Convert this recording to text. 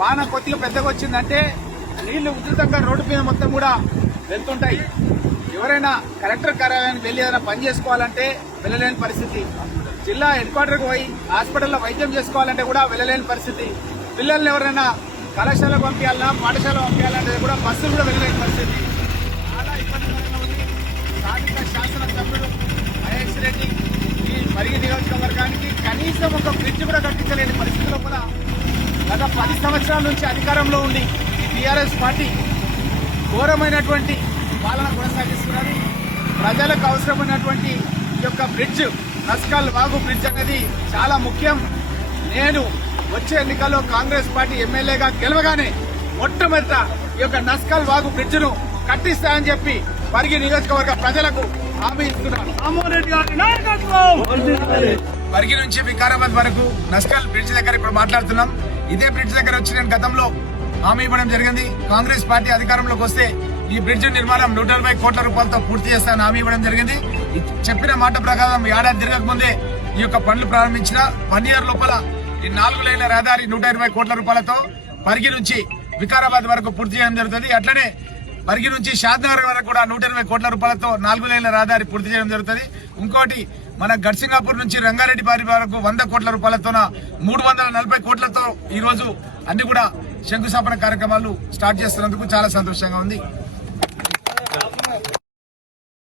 వాన కొద్దిగా పెద్దగా వచ్చిందంటే నీళ్లు ఉధృతంగా రోడ్డు మీద మొత్తం కూడా వెళ్తుంటాయి. ఎవరైనా కలెక్టర్ కార్యాలయానికి వెళ్లి ఏదైనా పని చేసుకోవాలంటే వెళ్ళలేని పరిస్థితి. జిల్లా హెడ్ క్వార్టర్కి పోయి హాస్పిటల్లో వైద్యం చేసుకోవాలంటే కూడా వెళ్ళలేని పరిస్థితి. పిల్లల్ని ఎవరైనా కళాశాలకు పంపించాలన్నా పాఠశాల పంపించాలంటే కూడా బస్సులు కూడా వెళ్ళలేని పరిస్థితి. చాలా ఇబ్బందికరంగా ఉంది. స్థానిక శాసనసభ్యుడు మహేష్ రెడ్డి ఈ పరిగి నియోజకవర్గానికి కనీసం ఒక బ్రిడ్జ్ కూడా కట్టించలేని పరిస్థితుల్లో కూడా గత 10 సంవత్సరాల నుంచి అధికారంలో ఉండి ఈ టీఆర్ఎస్ పార్టీ ఘోరమైనటువంటి పాలన కొనసాగిస్తున్నది. ప్రజలకు అవసరమైనటువంటి ఈ యొక్క బ్రిడ్జ్, నస్కల్ వాగు బ్రిడ్జ్ అనేది చాలా ముఖ్యం. నేను వచ్చే ఎన్నికల్లో కాంగ్రెస్ పార్టీ ఎమ్మెల్యేగా గెలవగానే మొట్టమొదట ఈ యొక్క నస్కల్ వాగు బ్రిడ్జ్ ను కట్టిస్తానని చెప్పి పరిగి నియోజకవర్గ ప్రజలకు హామీ ఇస్తున్నాను. పరిగి నుంచి వికారాబాద్ వరకు నస్కల్ బ్రిడ్జ్ దగ్గర ఇప్పుడు మాట్లాడుతున్నాం. ఇదే బ్రిడ్జ్ దగ్గర వచ్చి నేను గతంలో హామీ ఇవ్వడం జరిగింది. కాంగ్రెస్ పార్టీ అధికారంలోకి వస్తే ఈ బ్రిడ్జ్ నిర్మాణం 120 కోట్ల రూపాయలతో పూర్తి చేస్తానని హామీ ఇవ్వడం జరిగింది. చెప్పిన మాట ప్రకారం ఏడాది తిరగక ముందే ఈ యొక్క పనులు ప్రారంభించిన 1 ఇయర్ లోపల ఈ 4 లేన్ల రహదారి 120 కోట్ల రూపాయలతో పరిగి నుంచి వికారాబాద్ వరకు పూర్తి చేయడం జరుగుతుంది. అట్లనే పరిగి నుంచి షాద్నగర్ వరకు కూడా 120 కోట్ల రూపాయలతో 4 లేన్ల రహదారి పూర్తి చేయడం జరుగుతుంది. ఇంకోటి మన గడ్సింగాపూర్ నుంచి రంగారెడ్డి బారి వరకు 100 కోట్ల రూపాయలతో 340 కోట్లతో ఈ రోజు అన్ని కూడా శంకుస్థాపన కార్యక్రమాలు స్టార్ట్ చేస్తున్నందుకు చాలా సంతోషంగా ఉంది.